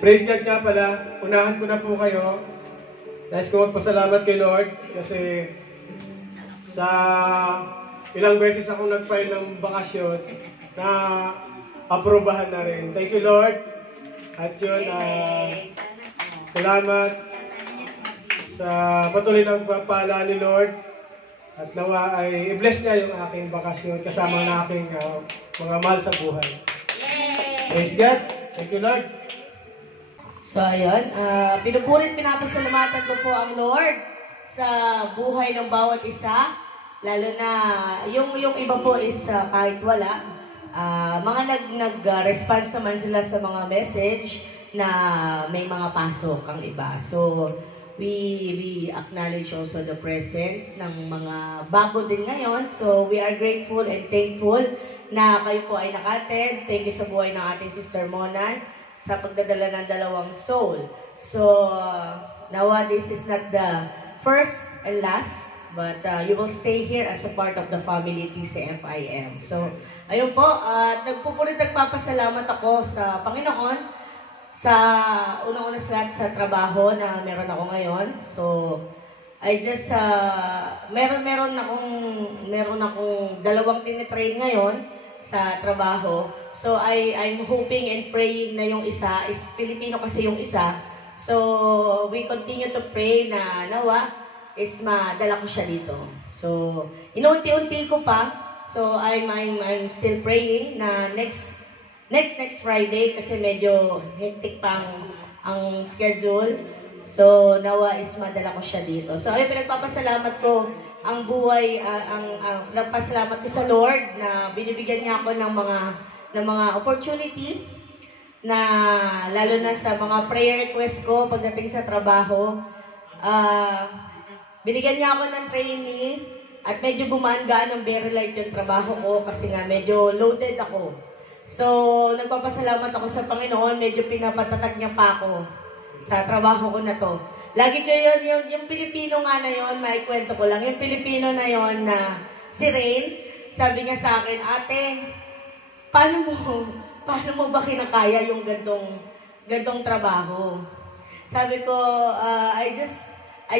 Praise God nga pala, unahan ko na po kayo. Nais ko magpasalamat kay Lord kasi sa ilang beses akong nag-file ng bakasyon na aprobahan na rin. Thank you, Lord. At yun, salamat sa patuloy ng pagpapala ni Lord. At nawa ay i-bless niya yung aking bakasyon kasama ng aking mga mahal sa buhay. Praise God. Thank you, Lord. So, ayun. Pinupurit, pinapasalamatan ko po ang Lord sa buhay ng bawat isa. Lalo na, yung iba po is kahit wala. Mga nag-response naman sila sa mga message na may mga pasok ang iba. So, we acknowledge also the presence ng mga bago din ngayon. So, we are grateful and thankful na kayo po ay naka-attend. Thank you sa buhay ng ating Sister Monan sa pagdadala ng 2 soul. So, nawa this is not the first and last, but you will stay here as a part of the family TCFIM. So, ayun po, nagpapasalamat ako sa Panginoon sa unang-una sa lahat sa trabaho na meron ako ngayon. So, I just, meron akong 2 tinitrain ngayon sa trabaho. So, I'm hoping and praying na yung isa is Filipino kasi yung isa. So, we continue to pray na nawa is madala ko siya dito. So, inuunti-unti ko pa. So, I'm still praying na next Friday kasi medyo hectic pa ang schedule. So, nawa is madala ko siya dito. So, ayun, pinagpapasalamat ko ang buhay, nagpasalamat ko sa Lord na binibigyan niya ako ng mga opportunity na lalo na sa mga prayer request ko pagdating sa trabaho. Binigyan niya ako ng training at medyo gumaan-gaan ng very light yung trabaho ko kasi nga medyo loaded ako. So, nagpapasalamat ako sa Panginoon, medyo pinapatatag niya pa ako sa trabaho ko na to. Lagi ko yung Pilipino nga na yon, maikwento ko lang, yung Pilipino na yon na si Rain, sabi niya sa akin, ate, paano mo ba kinakaya yung gantong trabaho? Sabi ko, I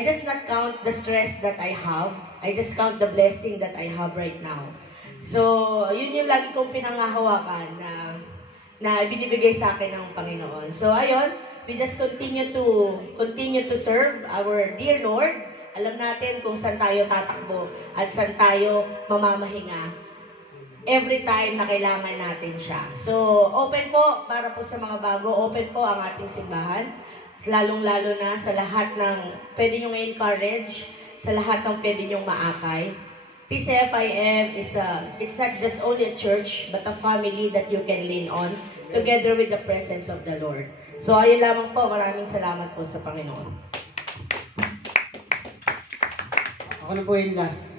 just not count the stress that I have. I just count the blessing that I have right now. So, yun yung lagi kong pinangahawakan na binibigay sa akin ng Panginoon. So, ayun, we just continue to serve our dear Lord. Alam natin kung saan tayo tatakbo at saan tayo mamamahinga every time na kailangan natin siya. So, open po para po sa mga bago, open po ang ating simbahan. Lalong-lalo na sa lahat ng pwede nyong encourage, sa lahat ng pwede nyong maakay. TCFIM it's not just only a church, but a family that you can lean on together with the presence of the Lord. So, ayun lamang po. Maraming salamat po sa Panginoon. Ako na po yung last.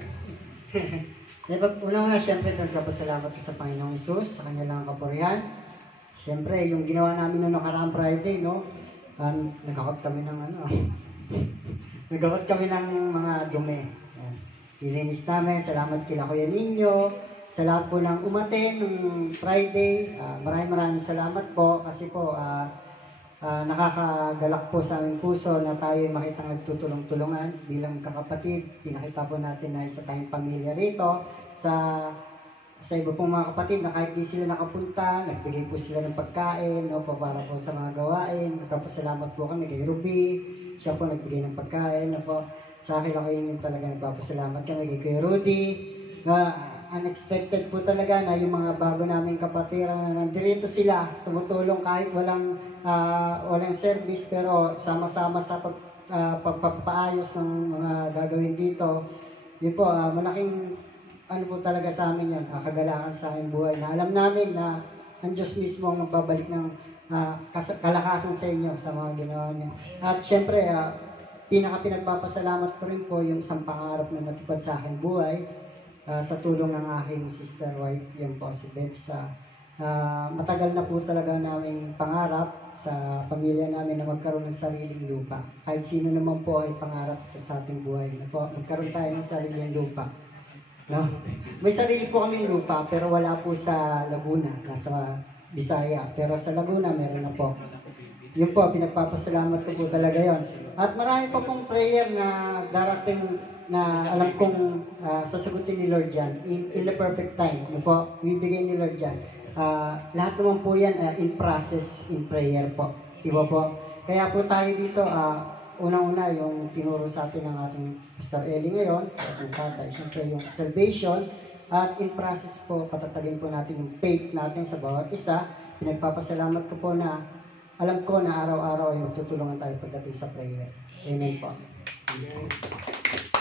Una-una, siyempre, nagkapasalamat ko sa Panginoong Isus, sa kanyang kapurihan. Siyempre, yung ginawa namin noong nakaraang Friday, no? Nagkakot kami ng nagkakot kami ng mga dumi. Nilinis namin, salamat kila Kuya Ninyo, sa lahat po ng umaten nung Friday. Maraming salamat po kasi po nakakagalak po sa aming puso na tayo makitang nagtutulong-tulungan bilang kakapatid. Pinakita po natin na isa tayong pamilya rito sa iba pong mga kapatid na kahit di sila nakapunta, nagbigay po sila ng pagkain, no, para po sa mga gawain. Nagpapasalamat po kami kay Ruby, siya po nagbigay ng pagkain, no, po. Sa akin ako yun talaga nagpapasalamat kami kay Kuya Rudy. Unexpected po talaga na yung mga bago naming kapatiran na nandito sila, tumutulong kahit walang service, pero sama-sama sa pagpapaayos ng mga gagawin dito. Yun po, malaking po talaga sa amin yan, kagalakan sa aming buhay na alam namin na ang Diyos mismo ang magbabalik ng kalakasan sa inyo sa mga ginawa niyo. At syempre, pinagpapasalamat ko rin po yung isang pangarap na natupad sa aking buhay sa tulong ng aking sister wife, yung po si Beb. Matagal na po talaga naming pangarap sa pamilya namin na magkaroon ng sariling lupa. Kahit sino naman po ay pangarap sa ating buhay na po, magkaroon tayo ng sariling lupa. No? May sarili po kaming lupa pero wala po sa Laguna, nasa Bisaya. Pero sa Laguna meron na po. Yun po, pinagpapasalamat ko po talaga yon. At marami pa pong prayer na darating na alam kong sasagutin ni Lord yan in the perfect time. Ano po, bibigay ni Lord yan. Lahat naman po yan in process, in prayer po. Diba po? Kaya po tayo dito, unang-una yung tinuro sa atin ng ating Pastor Eli ngayon, at yung tatay, siyempre yung salvation, at in process po, patatagin po natin yung faith natin sa bawat isa. Pinagpapasalamat ko po na alam ko na araw-araw ay magtutulungan tayo pagdating sa prayer. Amen po. Amen.